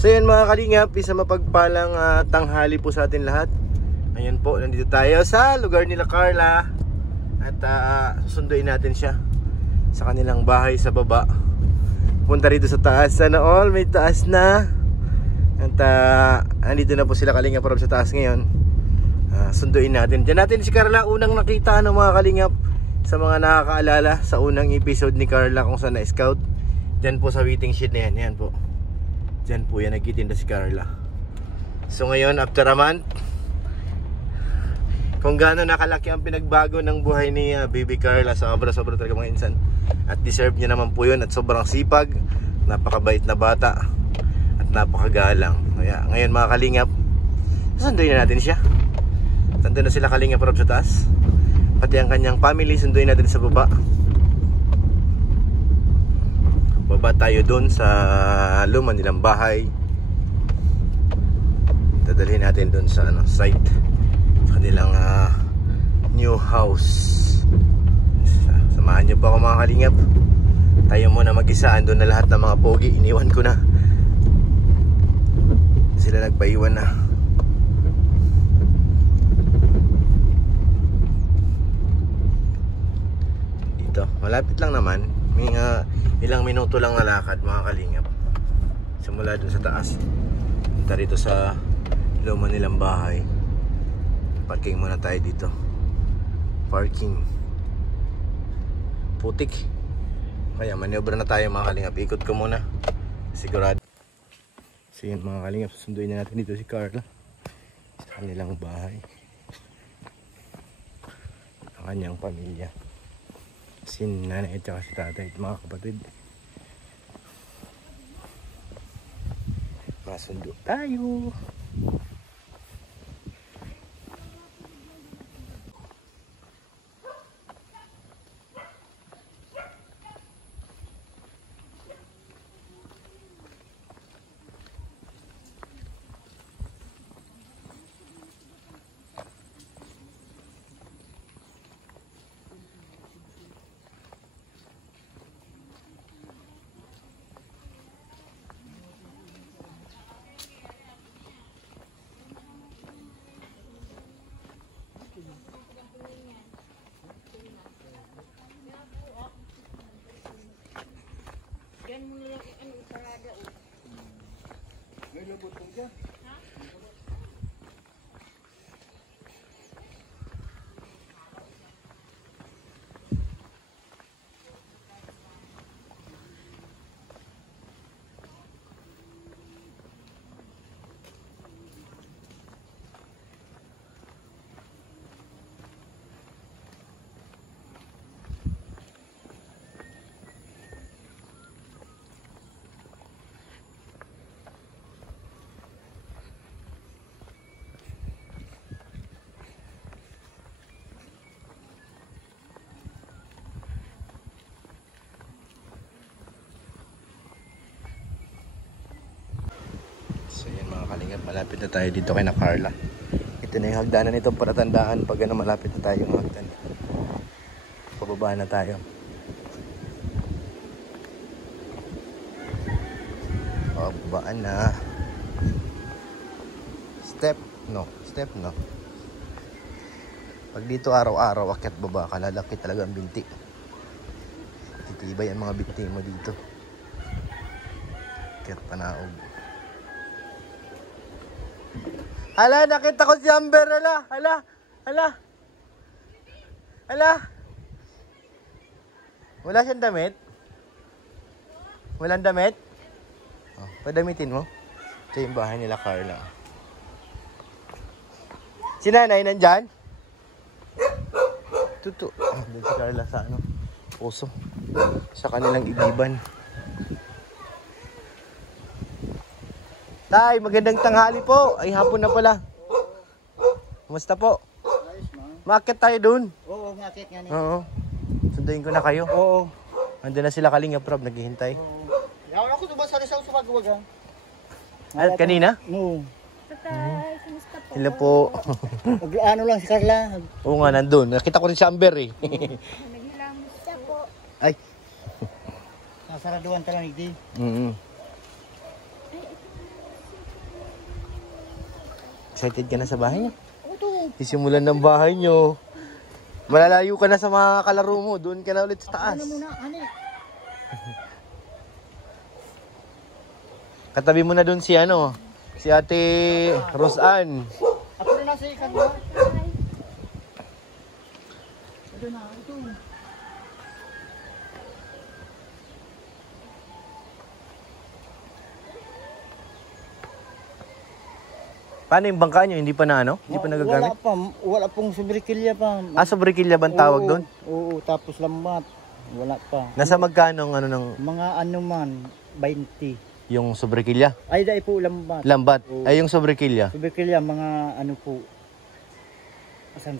So yan mga kalingap, isa mapagpalang tanghali po sa atin lahat. Ngayon po, nandito tayo sa lugar nila Carla. At susunduin natin siya sa kanilang bahay sa baba. Punta rito sa taas. Sana all, may taas na. At andito na po sila Kalingap Rob sa taas ngayon. Sunduin natin. Diyan natin si Carla unang nakita ng mga Kalingap. Sa mga nakakaalala sa unang episode ni Carla kung saan na-scout. Diyan po sa waiting shed na yan. Yan po. Diyan po yan nagtitinda si Carla. So ngayon after a month, kung gaano nakalaki ang pinagbago ng buhay ni Baby Carla, sobra talaga mga insan. At deserve niya naman po yun. At sobrang sipag, napakabait na bata, at napakagalang. Kaya ngayon mga Kalingap, sunduin na natin siya. Nandun na sila Kalingap Rob sa taas, pati ang kanyang family sunduin natin sa baba. Baba tayo doon sa luma nilang bahay. Dadalhin natin doon sa site, sa kanilang new house. Samahan nyo pa ako mga Kalingap. Tayo muna mag-isa. Doon na lahat ng mga pogi. Iniwan ko na. Sila nagpaiwan na. Dito, malapit lang naman. May ilang minuto lang na lakad mga Kalingap. Simula dun sa taas, punta rito sa luma nilang bahay. Parking muna tayo dito. Parking putik. Kaya maniobra na tayo mga Kalingap. Ikot ko muna, sigurado. So yun mga Kalingap, susunduin na natin dito si Carla sa kanilang bahay, ang kanyang pamilya, si nanay at saka si tatay at mga kapatid. Masundo tayo. Yan mo lang parada o. May lubot ko dyan. Ha? So yan mga Kalingap, malapit na tayo dito kay na Carla. Ito na yung hagdanan nitong palatandaan pag malapit na tayo ng hagdan. Pababa na tayo. Pababaan na. Step no. Pag dito araw-araw akyat baba ka, lalaki talaga ang binti. Titibay ang mga binti mo dito. Akyat panaog. Hala, nakita ko si Amber. Hala. Wala siyang damit? Walang damit? Oh, padamitin mo. Ito yung bahay nila Carla. Si nanay nandyan? Tuto. Doon si Carla sa puso. Sa kanilang igiban. Tay, magandang tanghali po. Ay, hapon na pala. Kumusta po? Maakit tayo dun. Oo, maakit nga niya. Oo. Sunduin ko na kayo. Oo. Andun na sila Kalingap Rob, naghihintay. Yawan ako diba sa Rizal sa Pagwaga? At kanina? No. Tatay, kumusta po? Sila po. Ano lang si Carla. Oo nga, nandun. Nakita ko rin si Amber eh. Naghilamos siya po. Ay. Nasaraduan talaga ni Di. Excited ka na sa bahay niyo? Ito. Isimulan ng bahay niyo. Malalayo ka na sa mga kalaro mo. Doon ka na ulit sa taas. Ano muna, ani? Katabi mo na doon si ano, si Ate Rosan. Ako rin nasa ikan mo. Ito na, ito. Paano yung bangka nyo? Hindi pa na ano? Hindi pa nagagamit? Wala pong subrikilya pa. Ah, sobrikilya ba ang tawag doon? Oo, tapos lambat. Wala pa. Nasa magkano ang ano ng Mga ano man, 20. yung sobrikilya? Ay, dahil po lambat. Lambat. Oo. Ay, yung sobrikilya. Subrikilya, mga ano po, 1,000.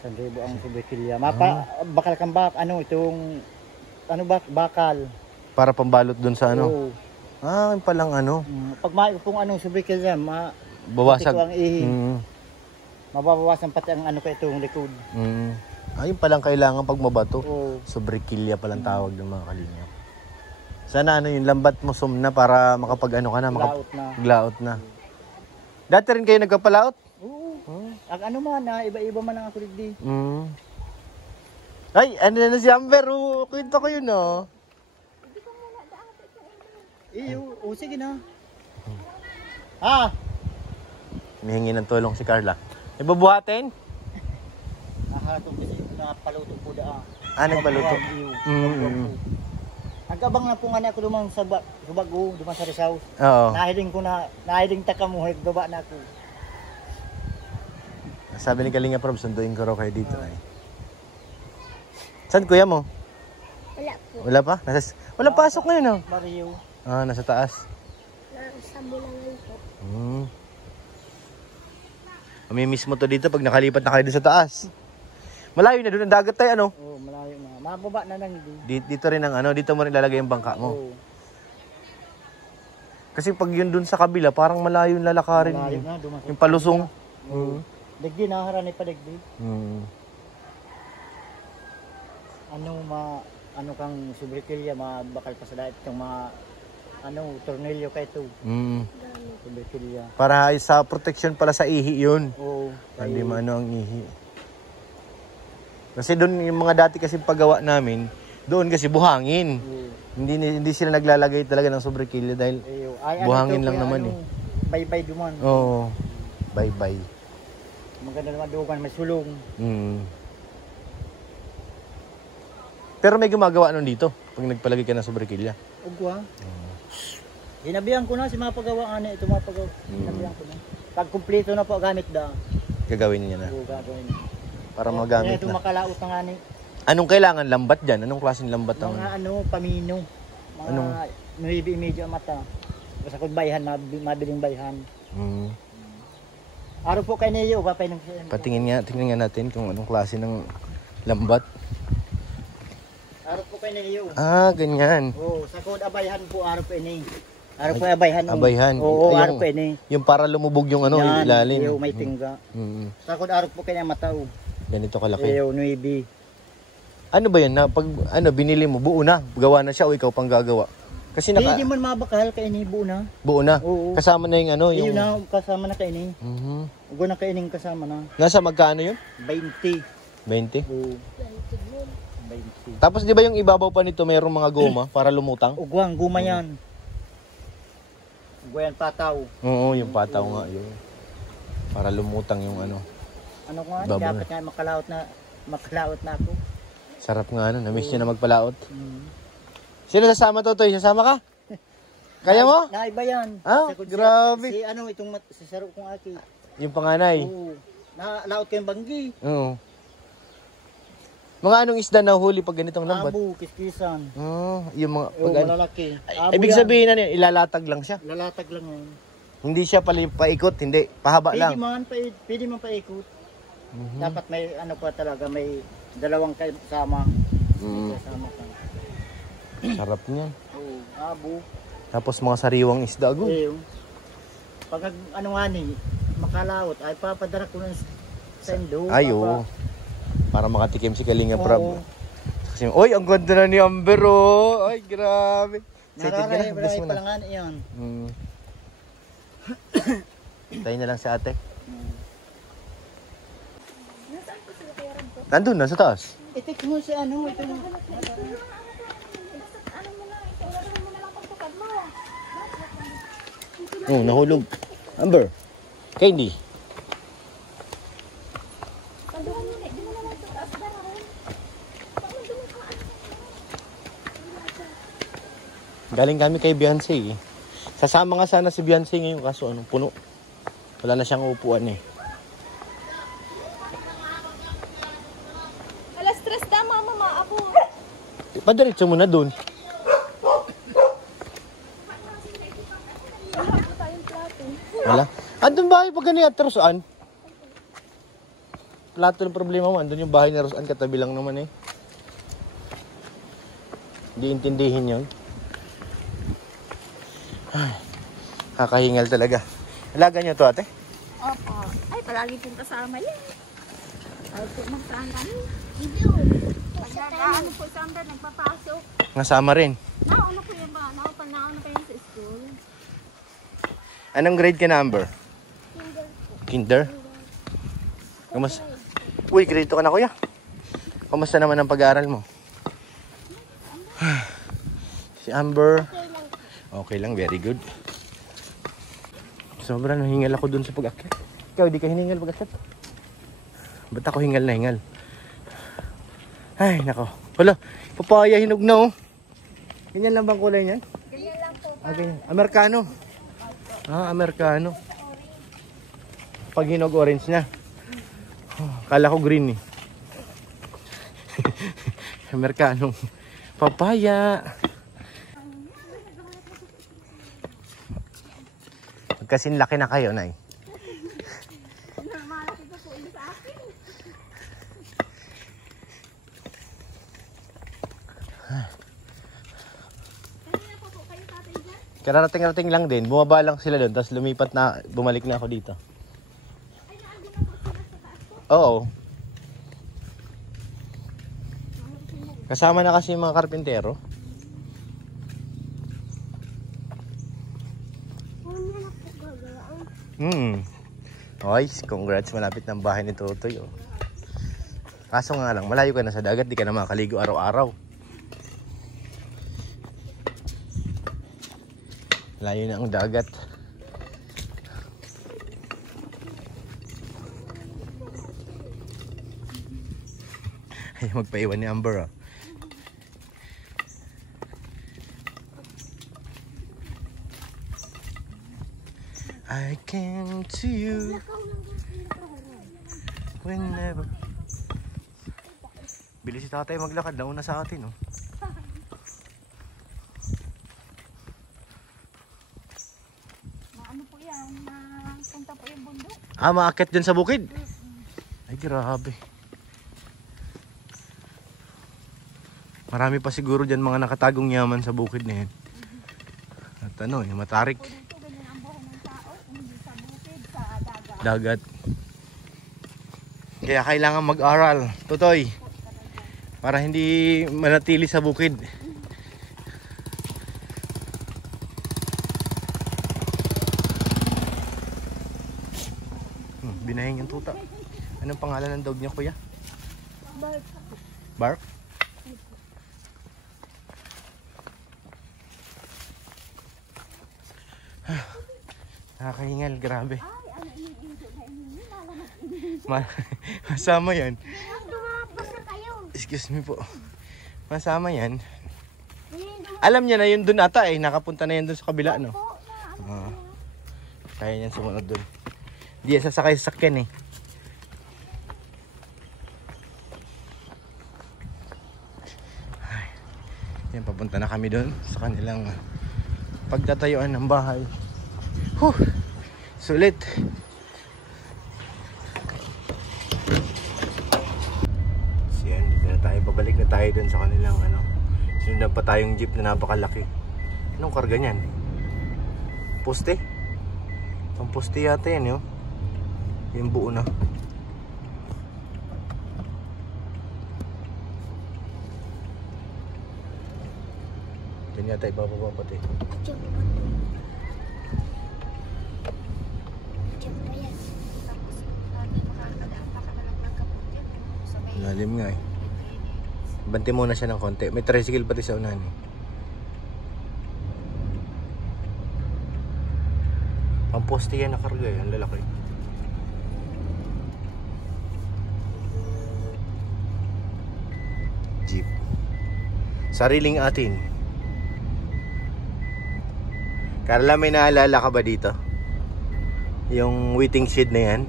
1,000 ang subrikilya. Bakal kang ano, itong, ano bakal. Para pambalot doon sa ano? Oo. Ah, yung palang ano. Pag may kung anong subrikilya, Bawasag. pati ko ang ihi. Mm. Mababawasan pati ang ano ko itong likod. Mm. Ah, yung palang kailangan pag mabato. Oo. Sobrikilya palang tawag ng mga kalinga. Sana ano yung lambat mo sumna para makapag ano ka na, Laot na. makapaglaot na. Dati rin kayo nagkapalaot? Oo. Ang ano man, iba-iba man ang ako rin. Mm. Ay, ano na si Amber? Kwento ko yun, oh. Iyo, sige na. Ah! Mihingi ng tulong si Carla. Ibabuhatin? Nakaratong kasi napaluto po da. Ah, nagpaluto. Mm. Nagabang na po nga na ako lumang sa bago, lumang sa Rizal. Oo. Nahiling taka mo, baba na ako. Sabi ni Kalinga Prob, sunduin ko raw kayo dito. Ay. Saan kuya mo? Wala po. Wala pa? Wala pasok ngayon, oh. Mario. Ah, nasa taas. Nasa bulangan po. Hmm. Mamimiss mo to dito pag nakalipat na kayo doon sa taas. Malayo na doon ang dagat tayo, ano? Oo, malayo na. Mababa na lang din. Dito rin ang ano, dito mo rin lalagay yung bangka mo. Oo. Kasi pag yun doon sa kabila, parang malayo yung lalakarin. Malayo na, dumating. Yung palusong. Oo. Dagdi na, harani pa dagdi. Hmm. Ano kang subrikilya, mabakal pa sa dahit yung tornilyo kay ito. Hmm. Subrikilya. Para sa protection pala sa ihi yun. Oo. Hindi maano ang ihi. Kasi doon yung mga dati kasi paggawa namin, doon kasi buhangin. Oo. Hindi sila naglalagay talaga ng sobrikilya dahil Ay, buhangin lang kaya naman eh. Bye-bye duman. Oo. Bye-bye. Maganda naman duman, may sulong. Mm. Pero may gumagawa nun dito pag nagpalagay ka ng sobrikilya. Ugwa. Hinabihan ko na si mga pagawaan ito mga pagawa. Hinabihan ko na. Pag kumpleto na po gamit da. Gagawin niya na. Oo, gagawin. Para magamit Ito na. makalaot na nga ni. Anong kailangan lambat dyan? Anong klaseng lambat ang... Mga pamino. Mga Anong? nuhibi medyo mata. Basta kung bayhan, mabiling bayhan. Mm. Araw po kay Neo, papay ng... Tingnan nga natin kung anong klase ng lambat. Araw po kay Neo. Ah, ganyan. Oo, sa kod abayhan po araw po ini. Araw po abayhan. Abayhan. Oo, Ay, araw po ini. Yung para lumubog yung ano, yung ilalim. Iyo, may tingga. Mm. Sa kod araw po kanya matao. Ganito kalaki. Iyo, nuhibi. Ano ba yan? Na pag binili mo, buo na. Gawa na siya o ikaw pang gagawa? Kasi Hindi man mabakal kay ini buo na. buo na. Oo. Kasama na yung ano, Iyo yung... na kasama na kay ini. Mhm. Ugo na kay ining kasama na. Nasa magkano yun? 20. 20. Oo, 20. 20. Tapos di ba yung ibabaw pa nito mayroong mga goma para lumutang? Ugwang guma yan. Ugwa yan pataw. Oo, yung pataw nga yun. Para lumutang yung ano. Ano nga, Baboy. dapat nga makalaot na ako. Sarap nga ano, na-miss niya na magpalaot. Mm. Sino sasama to, Toy? Sasama ka? Kaya mo? Naiba yan. Ah, Sa kudya, grabe. Si Saro kong aki. Yung panganay. Oo. Nalaot kayong banggi. Oo. Mga anong isda na huli pag ganitong lambat? Abo, kiskisan. Yung mga Oo, pag malalaki. Ay, ibig sabihin na ilalatag lang siya. Lalatag lang yan. Hindi siya paikot, hindi. Pahaba lang. Pwede man paikot. Mhm. Dapat may ano pa talaga, may dalawang kasama. Mm. Kasama ka. Sarap niyan. Oo, abo. Tapos mga sariwang isda, go. Pag ano nga ni, makalaot, ay papadara ko ng sa Indo. Ay, oo. Para makatikim si Kalinga Oo. Prab. Kasi, oy, ang ganda na ni Amber, oh. Ay, grabe. Excited ka na? Bless mo pa na. lang yan. Mm. Tayo na lang sa ate. Nasaan po sila kaya rin po? Nandun na sa taas. I-text mo si ano, ito yung... Ano mo na, ilagay mo na lang pagtukad mo. Oh, nahulog. Amber. Candy. Pagduhan mo na, di mo na lang sa taas na rin. Galing kami kay Beyonce eh. Sasama nga sana si Beyonce ngayon kaso anong puno. Wala na siyang upuan eh. Alas 3 na, mama, ako. Padiretso mo na dun. Wala po tayong plato. Wala. Andun bahay pag ganyan at Rosan. Plato ng problema mo. Andun yung bahay ni Rosan. Katabi lang naman eh. Hindi intindihin yun. Ay, kakahingal talaga. Alaga niyo to ate? Opo. Ay, palagi pong kasama yan. Ay, po magsahan kami. Ano po, Sandra, nagpapasok. Nasama rin. Nauna po yung ba? Pag nauna kayo sa school. Anong grade ka na, Amber? Kinder? Kamusta? Uy, grade 2 ka na kuya. Kamusta naman ang pag-aaral mo? Si Amber. Okay lang, very good. Sobrang nahingal ako dun sa pag-akyat. Ikaw, di ka hiningal pag-akyat? Ba't ako hingal na hingal? Ay, nako. Wala, papaya hinog na oh. Ganyan lang bang kulay niyan? Ganyan lang po. Okay. Amerikano. Amerikano. Pag hinog orange na. Oh, kala ko green eh. Amerikano. Papaya. Magkasin laki na kayo, Nay. Kararating-rating lang din. Bumaba lang sila doon. Tapos lumipat na, bumalik na ako dito. Oo. Kasama na kasi yung mga karpintero. Okay, congrats. Malapit ng bahay ni Totoy. Oh. Kaso nga lang, malayo ka na sa dagat. Di ka na makaligo araw-araw. Layo na ang dagat. Ay, magpaiwan ni Amber ah. I came to you whenever. Bilis si tatay maglakad. Nauna sa atin oh. Ano po yan? Punta po yung bundok. Maakyat dyan sa bukid. Ay, grabe. Marami pa siguro dyan mga nakatagong yaman sa bukid na yan. At ano, yung matarik. Dito, ganyan ang buhay ng tao. Hindi sa bukid, sa dagat. Dagat. Kaya kailangan mag-aral, Totoy. Para hindi manatili sa bukid. Binahing yung tuta. Anong pangalan ng dog niya, kuya? Bark. Bark? Nakakahingal, grabe. Masama yan. Excuse me po. Masama yan. Alam niya na yun dun ata eh. Nakapunta na yan dun sa kabila, no? Kaya niyan sumunod dun. Di yan sasakay sa sakyan eh. Ay, yan, papunta na kami dun sa kanilang pagtatayuan ng bahay. Sulit. So yan, dito na tayo. Babalik na tayo dun sa kanilang ano. Sinundan pa tayong jeep na napakalaki. Anong karga niyan? Poste? Ang poste yata yan, yun. Yung buo na. Diyan yata ibababa pati. Lalim nga eh. Banti muna siya ng konti. May tricycle pati sa unahan eh. Pamposte yan na karga eh. Ang lalaki. Jeep. Sariling atin. Carla, may naalala ka ba dito? Yung waiting shed na yan.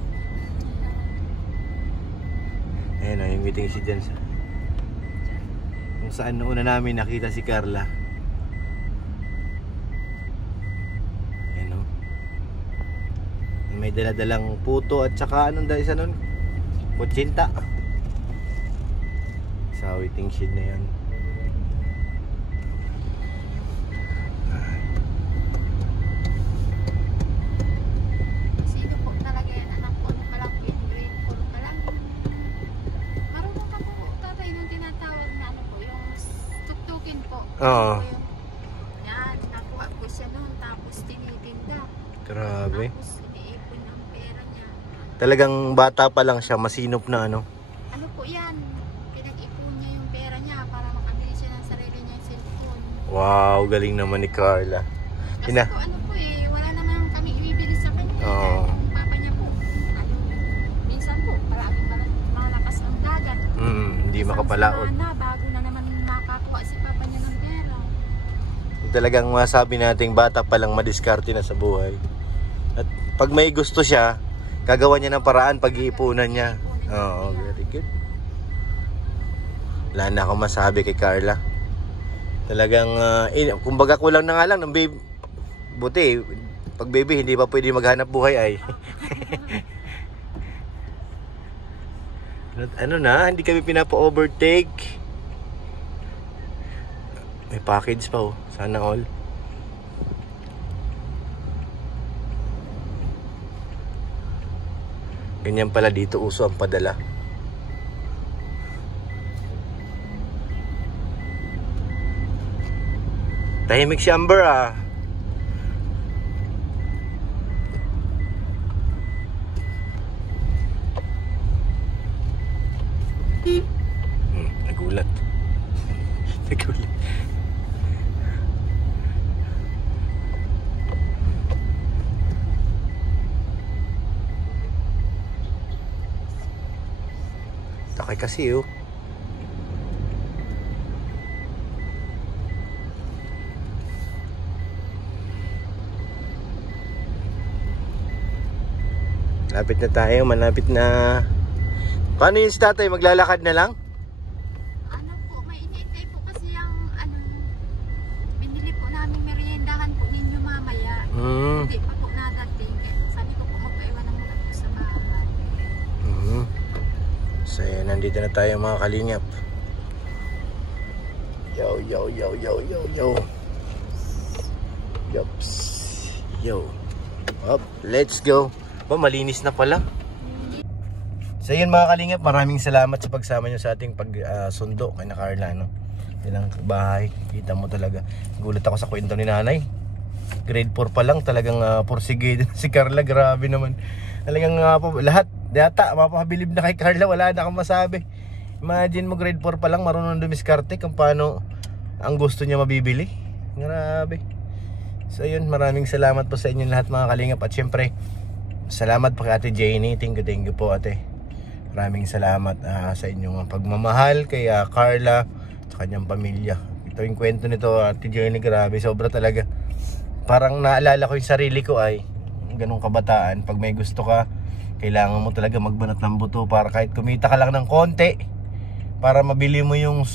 Ayan o, yung waiting shed dyan. Kung saan una namin nakita si Carla. Ayan o. May daladalang puto at saka anong isa nun? Kutsinta. Sa waiting shed na yan. Oo. Yan, nakuha ko siya noon, tapos tinitinda. Grabe. Tapos iniipon ang pera niya. Talagang bata pa lang siya, masinop na ano. Ano po yan? Pinag-ipon niya yung pera niya para makabili siya ng sarili niya yung cellphone. Wow, galing naman ni Carla. Kasi po ano po eh, wala naman kami ibibili sa kanya. Oo. Yung papa niya po, ano, minsan po, palagi malakas ang dagat. Hindi makapalaot. Sana bago na naman makakuha si papa niya ng pera. Talagang masabi nating bata pa lang madiskarte na sa buhay. At pag may gusto siya, gagawa niya ng paraan pag-iipunan niya. Oo, very good. Wala na akong masabi kay Carla. Talagang, kumbaga kulang na nga lang ng baby. Buti, pag baby hindi pa pwede maghanap buhay ay. Ano na, hindi kami pinapa-overtake. May package pa oh, sana all. Ganyan pala dito uso ang padala. Tahimik si Amber ah. Nagulat. Nagulat. Takay kasi oh. Malapit na tayo, malapit na. Paano yung si tatay? Maglalakad na lang? Ano po, may iniintay po kasi yung ano, binili po namin meriendahan po ninyo mamaya. Hindi pa po nadating. Sabi ko po magpaiwan na muna po sa bahay. So nandito na tayo mga kalingap. Yo, yo, yo, yo, yo, yo. Yops. Yo. Up, let's go. Ba, malinis na pala. So yun mga kalingap, maraming salamat sa pagsama nyo sa ating pagsundo kay na Carla, no? Ilang bahay, kita mo talaga. Gulat ako sa kwento ni nanay. Grade 4 pa lang, talagang porsigido si Carla, grabe naman. Talagang lahat, data, mapapabilib na kay Carla, wala na akong masabi. Imagine mo, grade 4 pa lang, marunong dumiskarte kung paano ang gusto niya mabibili. Grabe. So yun, maraming salamat po sa inyong lahat mga kalingap. At syempre, salamat po kay Ate Jenny. Thank you po ate. Maraming salamat sa inyong pagmamahal kay Carla at kanyang pamilya. Ito yung kwento nito Ate Jenny, grabe, sobra talaga. Parang naalala ko yung sarili ko ay ganung kabataan. Pag may gusto ka, kailangan mo talaga magbanat ng buto para kahit kumita ka lang ng konti para mabili mo yung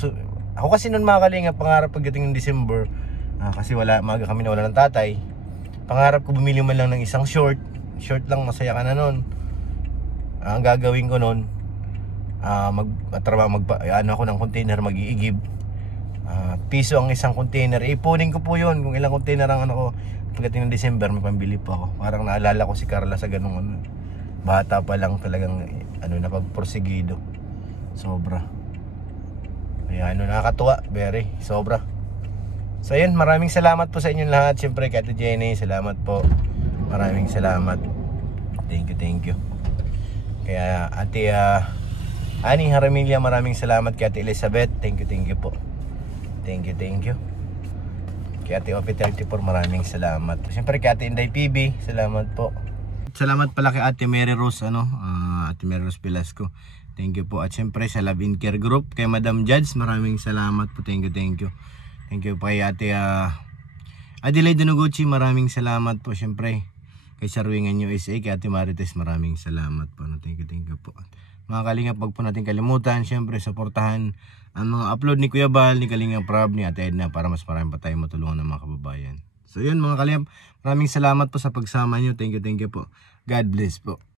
ako kasi noon mga kalingap, pangarap pagdating ng December, kasi maaga kami nawala ng tatay, pangarap ko bumili man lang ng isang short lang, masaya ka na nun. Ang gagawin ko nun, ano ako ng container, mag-iigib. Piso ang isang container, ipunin ko po yun kung ilang container ang ano ko. Pagdating ng December may pambili pa ako. Parang naalala ko si Carla sa ganung ano. Bata pa lang talagang napagporsigido. Sobra. Kaya nakakatuwa, very sobra. So yun, maraming salamat po sa inyong lahat. Siyempre kay Ate Jenny, salamat po. Maraming salamat. Thank you. Kaya ate, Ani Haramilya, maraming salamat. Kay Ate Elizabeth, thank you po. Thank you. Kay Ate Ope 34, maraming salamat. Siyempre kay Ate Inday PB, salamat po. Salamat pala kay Ate Mary Rose, Ate Mary Rose Velasco. Thank you po. At siyempre sa Love in Care Group, kay Madam Judge, maraming salamat po. Thank you. Thank you po kay Ate Adelaide Noguchi, maraming salamat po. Siyempre kay Sarwingan USA, kay Ate Marites, maraming salamat po. Thank you po. Mga Kalingap, wag po natin kalimutan, siyempre supportahan ang mga upload ni Kuya Bal, ni Kalingap Rob, ni Ate Edna, para mas marami pa tayong matulungan ng mga kababayan. So yun mga Kalingap, maraming salamat po sa pagsama nyo. Thank you po. God bless po.